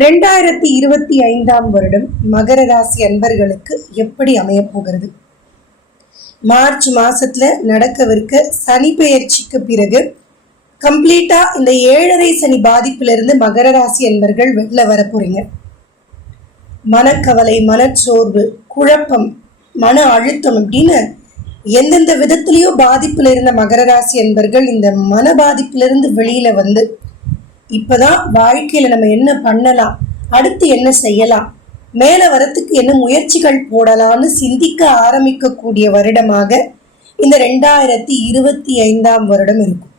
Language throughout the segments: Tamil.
2025 வருடம் மகர ராசி அன்பர்களுக்கு எப்படி அமைய போகிறது? மார்ச் மாசத்துல நடக்கவிருக்க சனி பெயர்ச்சிக்கு பிறகு கம்ப்ளீட்டா இந்த 7.5 சனி பாதிப்பிலிருந்து மகர ராசி அன்பர்கள் வெளில வர போறீங்க. மனக்கவலை, மனச்சோர்வு, குழப்பம், மன அழுத்தம் அப்படின்னு எந்தெந்த விதத்திலேயோ பாதிப்புல இருந்த மகர ராசி அன்பர்கள் இந்த மன பாதிப்பிலிருந்து வெளியில வந்து இப்பதான் வாழ்க்கையில நம்ம என்ன பண்ணலாம், அடுத்து என்ன செய்யலாம், மேல வரத்துக்கு என்ன முயற்சிகள் போடலாம்னு சிந்திக்க ஆரம்பிக்கக்கூடிய வருடமாக இந்த 2025 வருடம் இருக்கும்.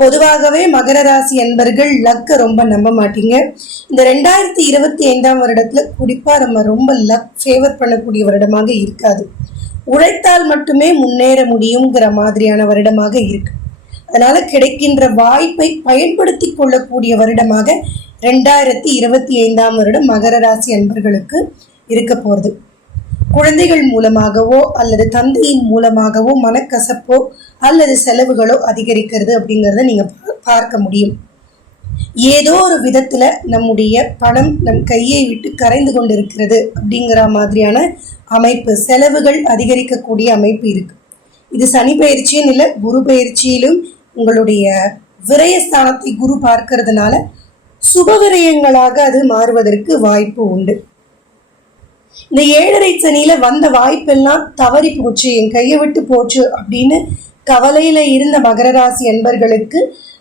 பொதுவாகவே மகர ராசி என்பர்கள் லக்க ரொம்ப நம்ப மாட்டீங்க. இந்த 2025 வருடத்துல குறிப்பா நம்ம ரொம்ப லக் ஃபேவர் பண்ணக்கூடிய வருடமாக இருக்காது. உழைத்தால் மட்டுமே முன்னேற முடியுங்கிற மாதிரியான வருடமாக இருக்கு. அதனால கிடைக்கின்ற வாய்ப்பை பயன்படுத்தி கொள்ளக்கூடிய வருடமாக 2025 வருடம் மகர ராசி அன்பர்களுக்கு இருக்க போறது. குழந்தைகள் மூலமாகவோ அல்லது தந்தையின் மூலமாகவோ மனக்கசப்போ அல்லது செலவுகளோ அதிகரிக்கிறது அப்படிங்கிறத நீங்க பார்க்க முடியும். ஏதோ ஒரு விதத்துல நம்முடைய பணம் நம் கையை விட்டு கரைந்து கொண்டிருக்கிறது அப்படிங்கிற மாதிரியான அமைப்பு, செலவுகள் அதிகரிக்கக்கூடிய அமைப்பு இருக்கு. இது சனி பயிற்சியும் இல்லை, குரு பயிற்சியிலும் உங்களுடைய விரயஸ்தானத்தை குரு பார்க்கறதுனால சுப விரயங்களாக அது மாறுவதற்கு வாய்ப்பு உண்டு. இந்த 7.5 சனியில வந்த வாய்ப்பெல்லாம் தவறி போச்சு, என் கையை விட்டு போச்சு அப்படின்னு கவலையில இருந்த மகர ராசி அன்பர்களுக்கு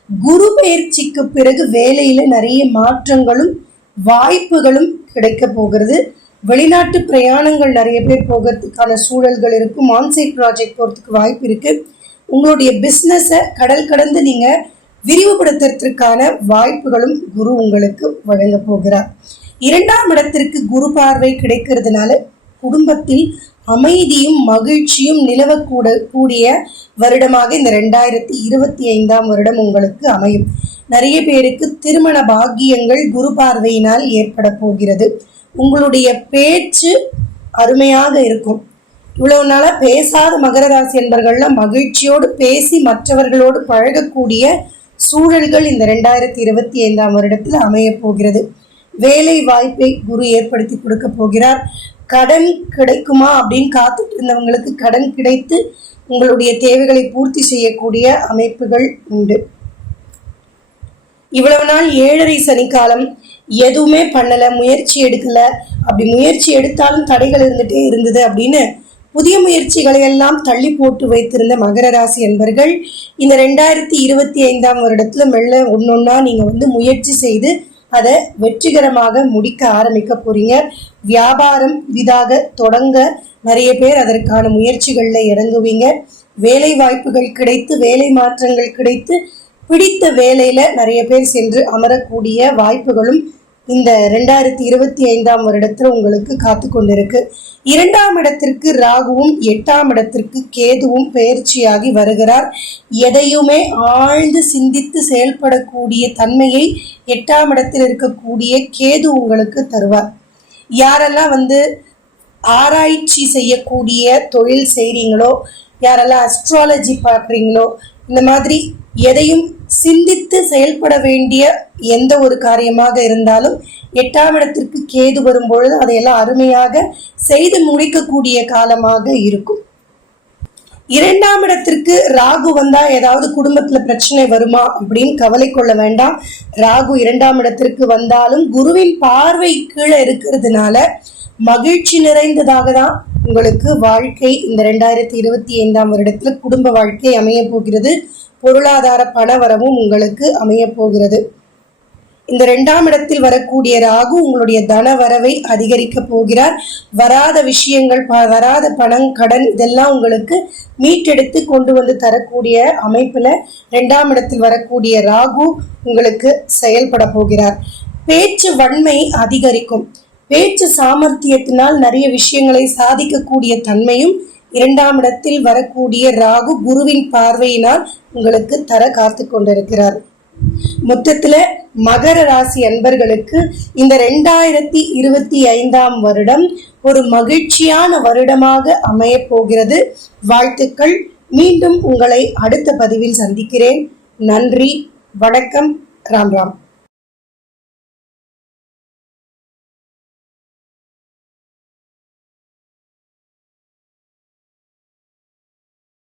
குரு பயிற்சிக்கு பிறகு வேலையில நிறைய மாற்றங்களும் வாய்ப்புகளும் கிடைக்க போகிறது. வெளிநாட்டு பிரயாணங்கள் நிறைய பேர் போகிறதுக்கான சூழல்கள் இருக்கும். ஆன்சைட் ப்ராஜெக்ட் போறதுக்கு வாய்ப்பு இருக்கு. உங்களுடைய பிஸ்னஸை கடல் கடந்து நீங்க விரிவுபடுத்துறதுக்கான வாய்ப்புகளும் குரு உங்களுக்கு வழங்க போகிறார். 2ஆம் இடத்திற்கு குரு பார்வை கிடைக்கிறதுனால குடும்பத்தில் அமைதியும் மகிழ்ச்சியும் நிலவக்கூடிய வருடமாக இந்த 2025 வருடம் உங்களுக்கு அமையும். நிறைய பேருக்கு திருமண பாக்கியங்கள் குரு பார்வையினால் ஏற்பட போகிறது. உங்களுடைய பேச்சு அருமையாக இருக்கும். இவ்வளவு நாளா பேசாத மகர ராசி என்பவர்கள்லாம் மகிழ்ச்சியோடு பேசி மற்றவர்களோடு பழகக்கூடிய சூழல்கள் இந்த 2025 வருடத்தில் அமைய போகிறது. வேலை வாய்ப்பை குரு ஏற்படுத்தி கொடுக்க போகிறார். கடன் கிடைக்குமா அப்படின்னு காத்துட்டு இருந்தவங்களுக்கு கடன் கிடைத்து உங்களுடைய தேவைகளை பூர்த்தி செய்யக்கூடிய அமைப்புகள் உண்டு. இவ்வளவு நாள் 7.5 சனி காலம் எதுவுமே பண்ணல, முயற்சி எடுக்கல, அப்படி முயற்சி எடுத்தாலும் தடைகள் இருந்துட்டே இருந்தது அப்படின்னு புதிய முயற்சிகளை எல்லாம் தள்ளி போட்டு வைத்திருந்த மகர ராசி என்பர்கள் இந்த 2025 வருடத்துல மெல்ல ஒன்னொன்னா நீங்க முயற்சி செய்து அதை வெற்றிகரமாக முடிக்க ஆரம்பிக்க போறீங்க. வியாபாரம் புதிதாக தொடங்க நிறைய பேர் அதற்கான முயற்சிகள்ல இறங்குவீங்க. வேலை வாய்ப்புகள் கிடைத்து, வேலை மாற்றங்கள் கிடைத்து, பிடித்த வேலையில நிறைய பேர் சென்று அமரக்கூடிய வாய்ப்புகளும் இந்த 2025 வருடத்துல உங்களுக்கு காத்து கொண்டிருக்கு. 2ஆம் இடத்திற்கு ராகுவும் 8ஆம் இடத்திற்கு கேதுவும் பயிற்சியாகி வருகிறார். எதையுமே ஆழ்ந்து சிந்தித்து செயல்படக்கூடிய தன்மையை 8ஆம் இடத்தில் இருக்கக்கூடிய கேது உங்களுக்கு தருவார். யாரெல்லாம் ஆராய்ச்சி செய்யக்கூடிய தொழில் செய்றீங்களோ, யாரெல்லாம் அஸ்ட்ராலஜி பார்க்குறீங்களோ, இந்த மாதிரி எதையும் சிந்தித்து செயல்பட வேண்டிய எந்த ஒரு காரியமாக இருந்தாலும் 8ஆம் இடத்திற்கு கேது வரும்பொழுது அதையெல்லாம் அருமையாக செய்து முடிக்கக்கூடிய காலமாக இருக்கும். 2ஆம் இடத்திற்கு ராகு வந்தா ஏதாவது குடும்பத்துல பிரச்சனை வருமா அப்படின்னு கவலை கொள்ள வேண்டாம். ராகு 2ஆம் இடத்திற்கு வந்தாலும் குருவின் பார்வை கீழே இருக்கிறதுனால மகிழ்ச்சி நிறைந்ததாக தான் உங்களுக்கு வாழ்க்கை இந்த 2025 வருடத்துல குடும்ப வாழ்க்கை அமைய போகிறது. பொருளாதார பணவரவும் உங்களுக்கு அமைய போகிறது. இந்த 2ஆம் இடத்தில் வரக்கூடிய ராகு உங்களுடைய தன வரவை அதிகரிக்க போகிறார். வராத விஷயங்கள், வராத பணம், கடன் இதெல்லாம் உங்களுக்கு மீட்டெடுத்து கொண்டு வந்து தரக்கூடிய அமைப்புல 2ஆம் இடத்தில் வரக்கூடிய ராகு உங்களுக்கு செயல்பட போகிறார். பேச்சு வன்மை அதிகரிக்கும். பேச்சு சாமர்த்தியத்தினால் நிறைய விஷயங்களை சாதிக்கக்கூடிய தன்மையும் 2ஆம் இடத்தில் வரக்கூடிய ராகு குருவின் பார்வையினால் உங்களுக்கு தர காத்து கொண்டிருக்கிறார். மொத்தத்துல மகர ராசி அன்பர்களுக்கு இந்த 2025 வருடம் ஒரு மகிழ்ச்சியான வருடமாக அமைய போகிறது. வாழ்த்துக்கள். மீண்டும் உங்களை அடுத்த பதிவில் சந்திக்கிறேன். நன்றி, வணக்கம், ராம் ராம்.